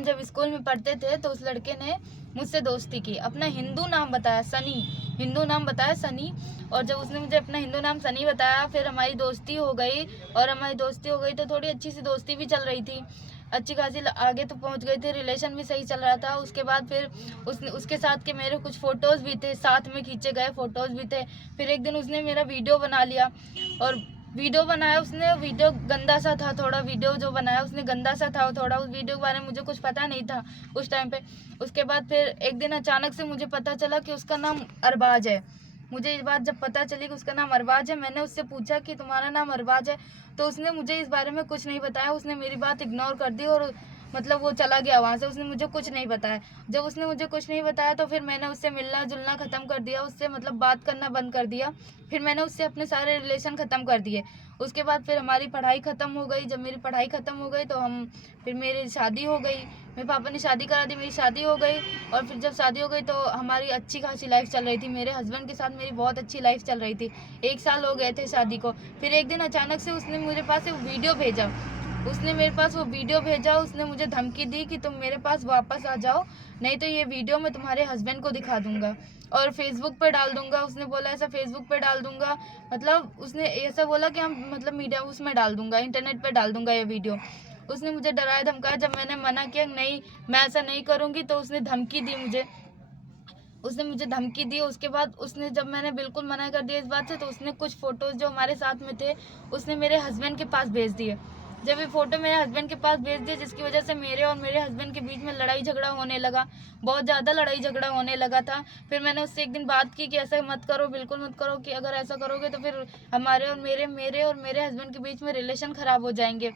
हम जब स्कूल में पढ़ते थे तो उस लड़के ने मुझसे दोस्ती की, अपना हिंदू नाम बताया सनी, हिंदू नाम बताया सनी। और जब उसने मुझे अपना हिंदू नाम सनी बताया फिर हमारी दोस्ती हो गई, और हमारी दोस्ती हो गई तो थोड़ी अच्छी सी दोस्ती भी चल रही थी, अच्छी खासी आगे तो पहुंच गई थी, रिलेशन भी सही चल रहा था। उसके बाद फिर उसके साथ के मेरे कुछ फ़ोटोज़ भी थे, साथ में खींचे गए फ़ोटोज़ भी थे। फिर एक दिन उसने मेरा वीडियो बना लिया, और वीडियो बनाया उसने, वीडियो गंदा सा था थोड़ा, वीडियो जो बनाया उसने गंदा सा था थोड़ा, उस वीडियो के बारे में मुझे कुछ पता नहीं था उस टाइम पे। उसके बाद फिर एक दिन अचानक से मुझे पता चला कि उसका नाम अरबाज है। मुझे इस बात जब पता चली कि उसका नाम अरबाज है, मैंने उससे पूछा कि तुम्हारा नाम अरबाज है, तो उसने मुझे इस बारे में कुछ नहीं बताया, उसने मेरी बात इग्नोर कर दी और मतलब वो चला गया वहाँ से, उसने मुझे कुछ नहीं बताया। जब उसने मुझे कुछ नहीं बताया तो फिर मैंने उससे मिलना जुलना ख़त्म कर दिया, उससे मतलब बात करना बंद कर दिया, फिर मैंने उससे अपने सारे रिलेशन ख़त्म कर दिए। उसके बाद फिर हमारी पढ़ाई ख़त्म हो गई, जब मेरी पढ़ाई ख़त्म हो गई तो फिर मेरी शादी हो गई, मेरे पापा ने शादी करा दी, मेरी शादी हो गई। और फिर जब शादी हो गई तो हमारी अच्छी खासी लाइफ चल रही थी, मेरे हस्बैंड के साथ मेरी बहुत अच्छी लाइफ चल रही थी, 1 साल हो गए थे शादी को। फिर एक दिन अचानक से उसने मेरे पास एक वीडियो भेजा, उसने मेरे पास वो वीडियो भेजा, उसने मुझे धमकी दी कि तुम मेरे पास वापस आ जाओ, नहीं तो ये वीडियो मैं तुम्हारे हस्बैंड को दिखा दूंगा और फेसबुक पे डाल दूंगा। उसने बोला ऐसा फेसबुक पे डाल दूंगा, मतलब उसने ऐसा बोला कि हम मतलब मीडिया उसमें डाल दूंगा, इंटरनेट पे डाल दूंगा ये वीडियो। उसने मुझे डराया धमकाया, जब मैंने मना किया नहीं मैं ऐसा नहीं करूँगी तो उसने धमकी दी मुझे, उसने मुझे धमकी दी। उसके बाद उसने जब मैंने बिल्कुल मना कर दिया इस बात से, तो उसने कुछ फ़ोटोज़ जो हमारे साथ में थे उसने मेरे हस्बैंड के पास भेज दिए। जब ये फ़ोटो मेरे हस्बैंड के पास भेज दिए, जिसकी वजह से मेरे और मेरे हस्बैंड के बीच में लड़ाई झगड़ा होने लगा, बहुत ज़्यादा लड़ाई झगड़ा होने लगा था। फिर मैंने उससे एक दिन बात की कि ऐसा मत करो, बिल्कुल मत करो, कि अगर ऐसा करोगे तो फिर हमारे और मेरे हस्बैंड के बीच में रिलेशन ख़राब हो जाएंगे।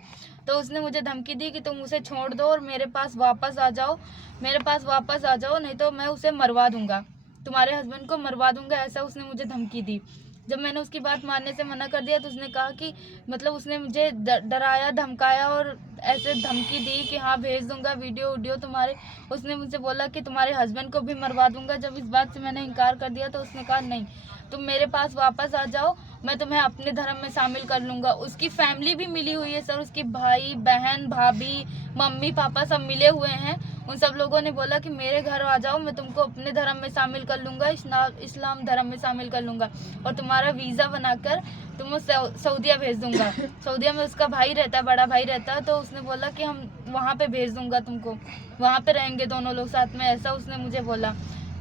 तो उसने मुझे धमकी दी कि तुम उसे छोड़ दो और मेरे पास वापस आ जाओ, मेरे पास वापस आ जाओ, नहीं तो मैं उसे मरवा दूंगा, तुम्हारे हस्बैंड को मरवा दूंगा, ऐसा उसने मुझे धमकी दी। जब मैंने उसकी बात मानने से मना कर दिया तो उसने कहा कि मतलब उसने मुझे डराया धमकाया और ऐसे धमकी दी कि हाँ भेज दूंगा वीडियो तुम्हारे, उसने मुझसे बोला कि तुम्हारे हस्बैंड को भी मरवा दूंगा। जब इस बात से मैंने इनकार कर दिया तो उसने कहा नहीं तुम मेरे पास वापस आ जाओ, मैं तुम्हें अपने धर्म में शामिल कर लूँगा। उसकी फैमिली भी मिली हुई है सर, उसकी भाई बहन भाभी मम्मी पापा सब मिले हुए हैं। उन सब लोगों ने बोला कि मेरे घर आ जाओ, मैं तुमको अपने धर्म में शामिल कर लूँगा, इस्लाम धर्म में शामिल कर लूँगा और तुम्हारा वीज़ा बनाकर तुम सऊदीया भेज दूँगा। सऊदीया में उसका भाई रहता है, बड़ा भाई रहता है, तो उसने बोला कि हम वहाँ पे भेज दूँगा तुमको, वहाँ पे रहेंगे दोनों लोग साथ में, ऐसा उसने मुझे बोला।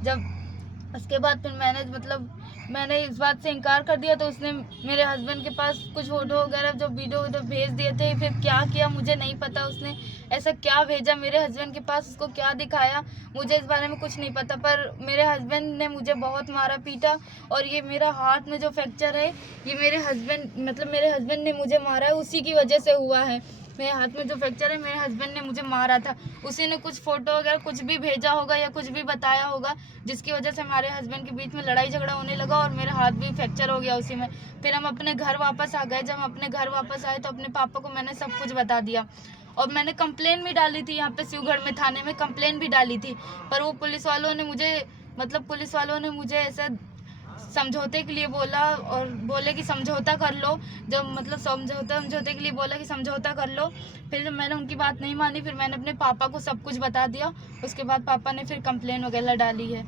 जब उसके बाद फिर मैंने इस बात से इनकार कर दिया तो उसने मेरे हस्बैंड के पास कुछ फ़ोटो वगैरह जो वीडियो भेज दिए थे। फिर क्या किया मुझे नहीं पता, उसने ऐसा क्या भेजा मेरे हस्बैंड के पास, उसको क्या दिखाया मुझे इस बारे में कुछ नहीं पता। पर मेरे हस्बैंड ने मुझे बहुत मारा पीटा, और ये मेरा हाथ में जो फ्रैक्चर है ये मेरे हस्बैंड ने मुझे मारा है, उसी की वजह से हुआ है। मेरे हाथ में जो फ्रैक्चर है मेरे हस्बैंड ने मुझे मारा था, उसी ने कुछ फ़ोटो वगैरह कुछ भी भेजा होगा या कुछ भी बताया होगा, जिसकी वजह से हमारे हस्बैंड के बीच में लड़ाई झगड़ा होने लगा और मेरा हाथ भी फ्रैक्चर हो गया उसी में। फिर हम अपने घर वापस आ गए, जब हम अपने घर वापस आए तो अपने पापा को मैंने सब कुछ बता दिया, और मैंने कंप्लेन भी डाली थी यहाँ पे शिवगढ़ में थाने में कंप्लेन भी डाली थी। पर वो पुलिस वालों ने मुझे ऐसा समझौते के लिए बोला और बोले कि समझौता कर लो, जब मतलब समझौते के लिए बोला कि समझौता कर लो। फिर जब मैंने उनकी बात नहीं मानी फिर मैंने अपने पापा को सब कुछ बता दिया, उसके बाद पापा ने फिर कंप्लेन वगैरह डाली है।